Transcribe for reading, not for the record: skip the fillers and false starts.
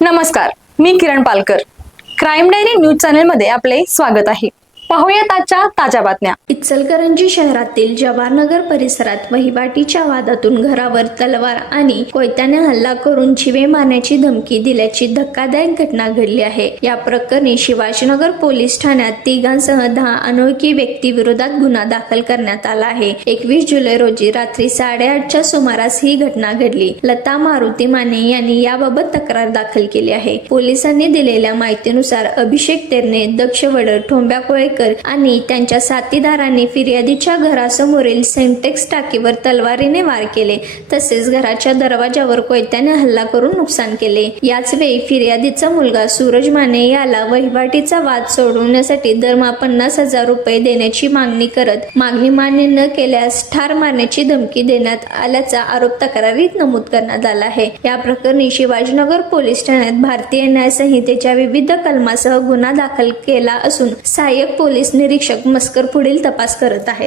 नमस्कार, मी Kiran Palkar. Crime diary news channel मध्ये आपले स्वागत आहे. पाहूयात आजच्या ताज्या बातम्या. इचलकरंजी शहरातील जवाहरनगर परिसरात वहिवाटीच्या वादातून घरावर तलवार आणि कोयत्याने हल्ला करून जीवे मारण्याची धमकी दिल्याची धक्कादायक घटना घडली आहे. या प्रकरणी शिवाजीनगर पोलीस ठाण्यात तिघांसह 10 अनोळखी व्यक्ती विरोधात गुन्हा दाखल करण्यात आला आहे. 21 जुलै रोजी रात्री 8:30च्या सुमारास ही घटना घडली. लता मारुती माने यांनी याबाबत तक्रार दाखल केली आहे. पोलिसांनी दिलेल्या माहितीनुसार अभिषेक तेरणे, दक्ष वडर, ठोंब्या कोळेकर आणि त्यांच्या साथीदारांनी फिर्यादीच्या घरासमोरील सिंटेक्स टाकीवर तलवारीने वार केले. तसेच घराच्या दरवाजावर कोयत्याने हल्ला करून नुकसान केले. याच वेळी फिर्यादीचा मुलगा सूरज माने याला वहिवाटीचा वाद सोडवण्यासाठी दरमहा 50,000 रुपये देण्याची मागणी करत मागणी मान्य न केल्यास ठार मारण्याची धमकी देण्यात आल्याचा आरोप तक्रारीत नमूद करण्यात आला आहे. या प्रकरणी शिवाजीनगर पोलीस ठाण्यात भारतीय न्याय संहितेच्या विविध कलमासह गुन्हा दाखल केला असून सहाय्यक पोलीस निरीक्षक मस्कर पुढील तपास करत आहेत.